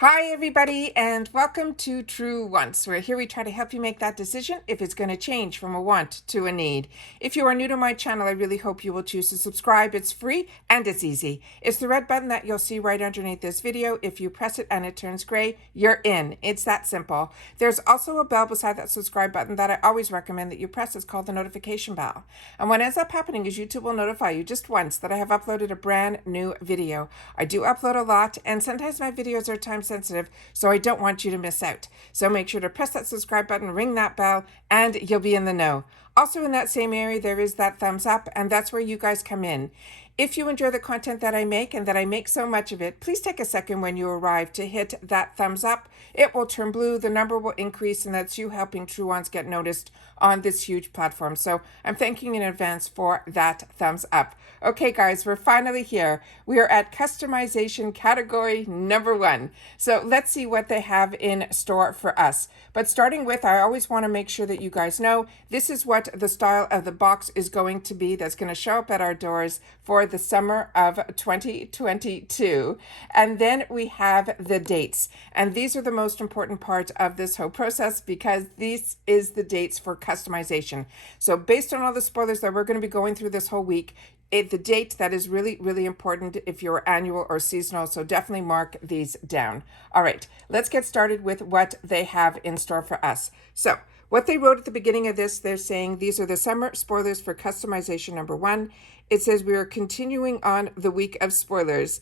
Hi everybody and welcome to True Wants, where here we try to help you make that decision if it's going to change from a want to a need. If you are new to my channel, I really hope you will choose to subscribe. It's free and it's easy. It's the red button that you'll see right underneath this video. If you press it and it turns gray, you're in. It's that simple. There's also a bell beside that subscribe button that I always recommend that you press. It's called the notification bell. And what ends up happening is YouTube will notify you just once that I have uploaded a brand new video. I do upload a lot, and sometimes my videos are time sensitive, so I don't want you to miss out. So make sure to press that subscribe button, ring that bell, and you'll be in the know. Also in that same area, there is that thumbs up, and that's where you guys come in. If you enjoy the content that I make, and that I make so much of it, please take a second when you arrive to hit that thumbs up. It will turn blue, the number will increase, and that's you helping True Ones get noticed on this huge platform. So I'm thanking you in advance for that thumbs up. Okay guys, we're finally here. We are at customization category number 1. So let's see what they have in store for us. But starting with, I always want to make sure that you guys know this is what the style of the box is going to be that's going to show up at our doors for the summer of 2022. And then we have the dates. And these are the most important part of this whole process, because this is the dates for customization. So based on all the spoilers that we're going to be going through this whole week, the date that is really, really important if you're annual or seasonal. So definitely mark these down. All right, let's get started with what they have in store for us. So what they wrote at the beginning of this, they're saying these are the summer spoilers for customization number 1. It says we are continuing on the week of spoilers,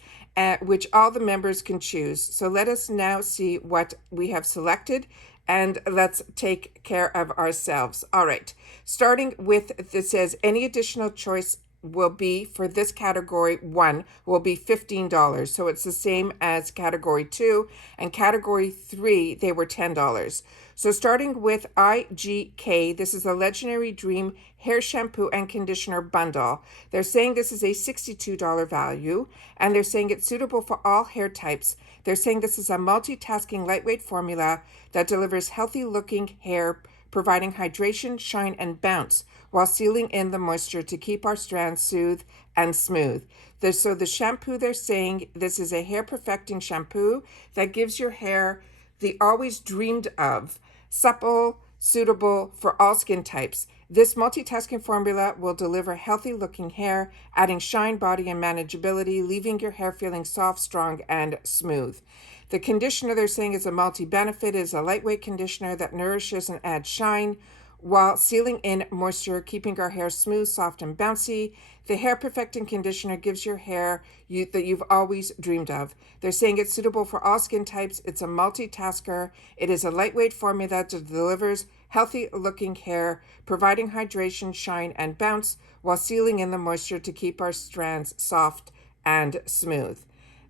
which all the members can choose. So let us now see what we have selected, and let's take care of ourselves. All right, starting with, it says any additional choice will be for this category 1 will be $15. So it's the same as category 2, and category 3, they were $10. So starting with IGK, this is a Legendary Dream Hair Shampoo and Conditioner Bundle. They're saying this is a $62 value, and they're saying it's suitable for all hair types. They're saying this is a multitasking lightweight formula that delivers healthy looking hair, providing hydration, shine, and bounce while sealing in the moisture to keep our strands soothed and smooth. So the shampoo, they're saying this is a hair perfecting shampoo that gives your hair the always dreamed of, supple, suitable for all skin types. This multitasking formula will deliver healthy looking hair, adding shine, body, and manageability, leaving your hair feeling soft, strong, and smooth. The conditioner, they're saying, is a multi-benefit, is a lightweight conditioner that nourishes and adds shine while sealing in moisture, keeping our hair smooth, soft, and bouncy. The hair perfecting conditioner gives your hair that you've always dreamed of. They're saying it's suitable for all skin types. It's a multitasker. It is a lightweight formula that delivers healthy looking hair, providing hydration, shine, and bounce while sealing in the moisture to keep our strands soft and smooth.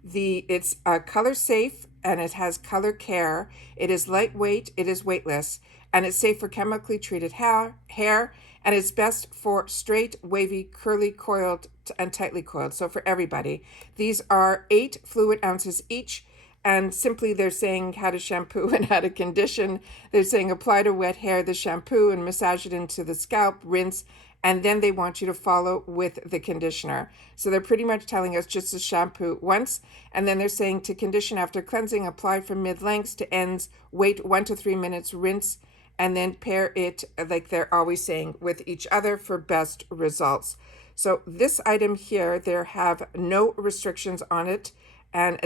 It's color safe, and it has color care. It is lightweight, it is weightless, and it's safe for chemically treated hair, and it's best for straight, wavy, curly, coiled, and tightly coiled. So for everybody. These are 8 fluid ounces each, and simply they're saying how to shampoo and how to condition. They're saying apply to wet hair the shampoo and massage it into the scalp, rinse, and then they want you to follow with the conditioner. So they're pretty much telling us just to shampoo once, and then they're saying to condition after cleansing, apply from mid-lengths to ends, wait 1 to 3 minutes, rinse, and then pair it, like they're always saying, with each other for best results. So this item here, there have no restrictions on it, and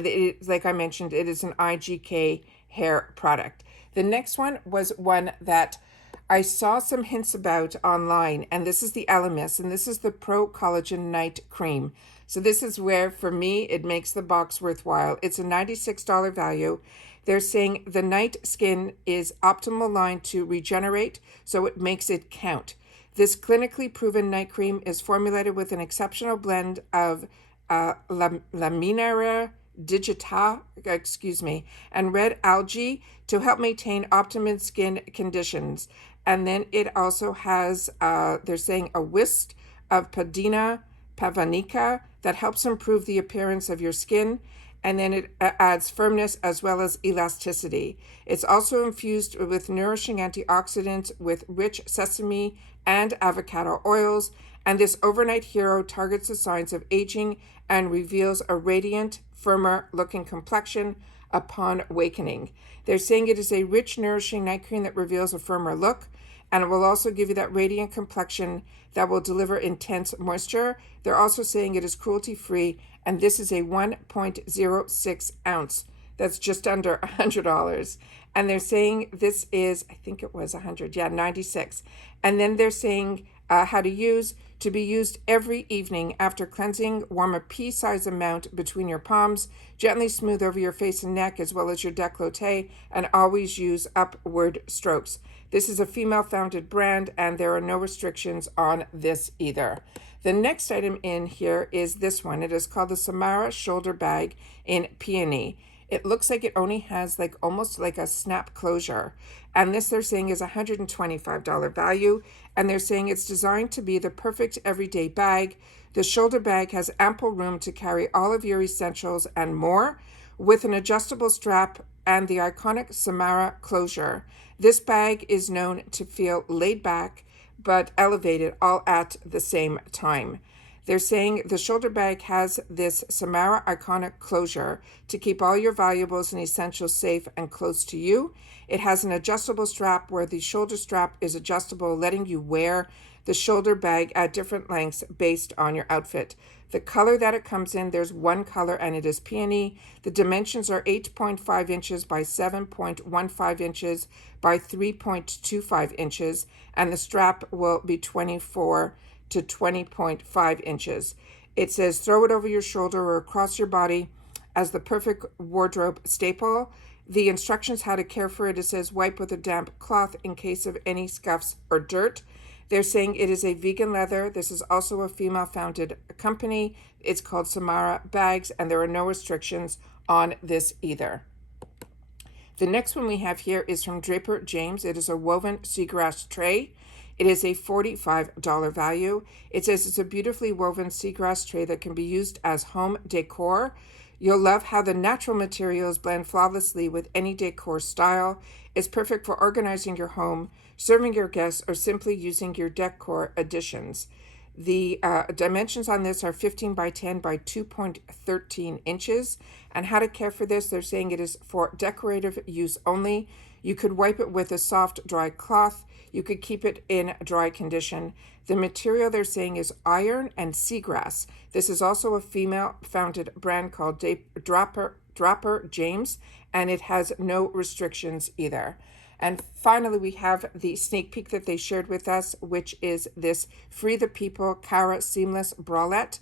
like I mentioned, it is an IGK hair product. The next one was one that I saw some hints about online, and this is the LMS, and this is the Pro Collagen Night Cream. So this is where, for me, it makes the box worthwhile. It's a $96 value. They're saying the night skin is optimal line to regenerate, so it makes it count. This clinically proven night cream is formulated with an exceptional blend of Laminaria digita, and red algae to help maintain optimum skin conditions. And then it also has, they're saying, a whisk of Padina pavanica that helps improve the appearance of your skin. And then it adds firmness as well as elasticity. It's also infused with nourishing antioxidants with rich sesame and avocado oils. And this overnight hero targets the signs of aging and reveals a radiant, firmer looking complexion, upon awakening. They're saying it is a rich, nourishing night cream that reveals a firmer look, and it will also give you that radiant complexion that will deliver intense moisture. They're also saying it is cruelty-free, and this is a 1.06 ounce. That's just under $100. And they're saying this is, I think it was 100, yeah, 96. And then they're saying how to use, to be used every evening after cleansing. Warm a pea-size amount between your palms, gently smooth over your face and neck as well as your décolleté, and always use upward strokes. This is a female-founded brand, and there are no restrictions on this either. The next item in here is this one. It is called the Samara Shoulder Bag in Peony. It looks like it only has like almost like a snap closure. And this they're saying is $125 value. And they're saying it's designed to be the perfect everyday bag. The shoulder bag has ample room to carry all of your essentials and more, with an adjustable strap and the iconic Samara closure. This bag is known to feel laid back but elevated all at the same time. They're saying the shoulder bag has this Samara iconic closure to keep all your valuables and essentials safe and close to you. It has an adjustable strap where the shoulder strap is adjustable, letting you wear the shoulder bag at different lengths based on your outfit. The color that it comes in, there's one color and it is peony. The dimensions are 8.5 inches by 7.15 inches by 3.25 inches, and the strap will be 24 to 20.5 inches. It says throw it over your shoulder or across your body as the perfect wardrobe staple. The instructions how to care for it, it says wipe with a damp cloth in case of any scuffs or dirt. They're saying it is a vegan leather. This is also a female-founded company. It's called Samara Bags, and there are no restrictions on this either. The next one we have here is from Draper James. It is a woven seagrass tray. It is a $45 value. It says it's a beautifully woven seagrass tray that can be used as home decor. You'll love how the natural materials blend flawlessly with any decor style. It's perfect for organizing your home, serving your guests, or simply using your decor additions. The dimensions on this are 15 by 10 by 2.13 inches. And how to care for this, they're saying it is for decorative use only. You could wipe it with a soft, dry cloth. You could keep it in dry condition. The material they're saying is iron and seagrass. This is also a female-founded brand called Draper James, and it has no restrictions either. And finally, we have the sneak peek that they shared with us, which is this Free the People Cara Seamless Bralette.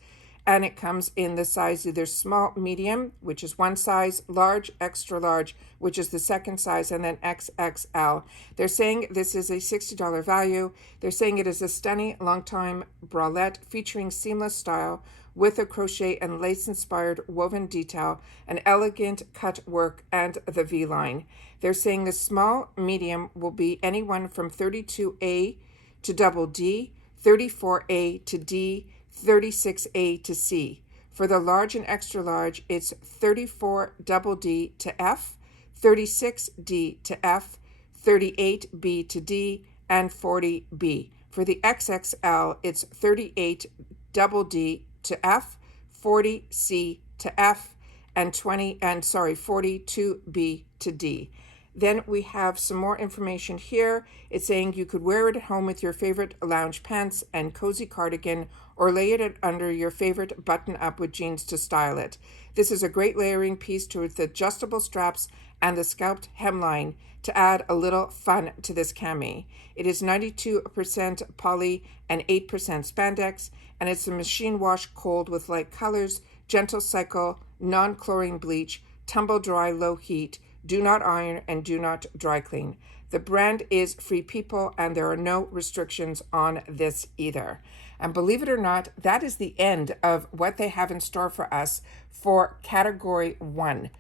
And it comes in the size either small, medium, which is one size, large, extra large, which is the second size, and then XXL. They're saying this is a $60 value. They're saying it is a stunning, long-time bralette featuring seamless style with a crochet and lace-inspired woven detail, an elegant cut work, and the V-line. They're saying the small, medium will be anyone from 32A to double D, 34A to D, 36A to C. For the large and extra large, it's 34 double D to F, 36D to F, 38B to D, and 40B. For the XXL, it's 38 double D to F, 40C to F, and 42B to D. Then we have some more information here. It's saying you could wear it at home with your favorite lounge pants and cozy cardigan, or lay it under your favorite button-up with jeans to style it. This is a great layering piece with adjustable straps and the scalped hemline to add a little fun to this cami. It is 92% poly and 8% spandex, and it's a machine wash cold with light colors, gentle cycle, non-chlorine bleach, tumble dry, low heat, do not iron, and do not dry clean. The brand is Free People, and there are no restrictions on this either. And believe it or not, that is the end of what they have in store for us for Category 1.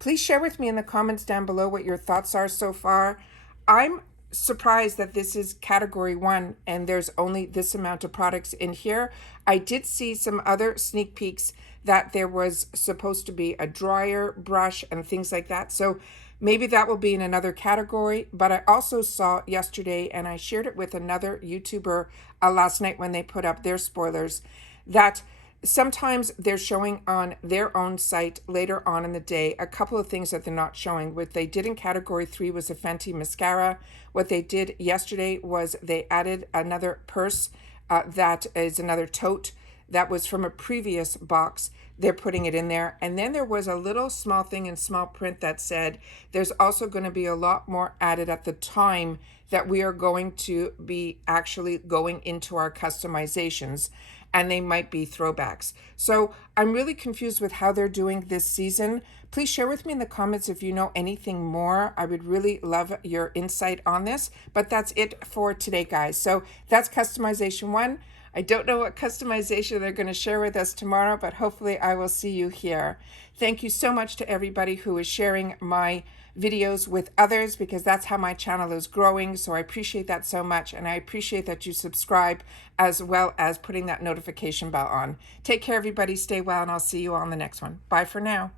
Please share with me in the comments down below what your thoughts are so far. I'm surprised that this is Category 1 and there's only this amount of products in here. I did see some other sneak peeks that there was supposed to be a dryer, brush, and things like that. So maybe that will be in another category. But I also saw yesterday, and I shared it with another YouTuber last night when they put up their spoilers, that Sometimes they're showing on their own site later on in the day a couple of things that they're not showing. What they did in category 3 was a Fenty mascara. What they did yesterday was they added another purse that is another tote that was from a previous box. They're putting it in there. And then there was a little small thing in small print that said there's also going to be a lot more added at the time that we are going to be actually going into our customizations, and they might be throwbacks. So I'm really confused with how they're doing this season. Please share with me in the comments if you know anything more. I would really love your insight on this. But that's it for today, guys. So that's customization 1. I don't know what customization they're going to share with us tomorrow, but hopefully I will see you here. Thank you so much to everybody who is sharing my videos with others, because that's how my channel is growing. So I appreciate that so much, and I appreciate that you subscribe as well as putting that notification bell on. Take care, everybody. Stay well, and I'll see you on the next one. Bye for now.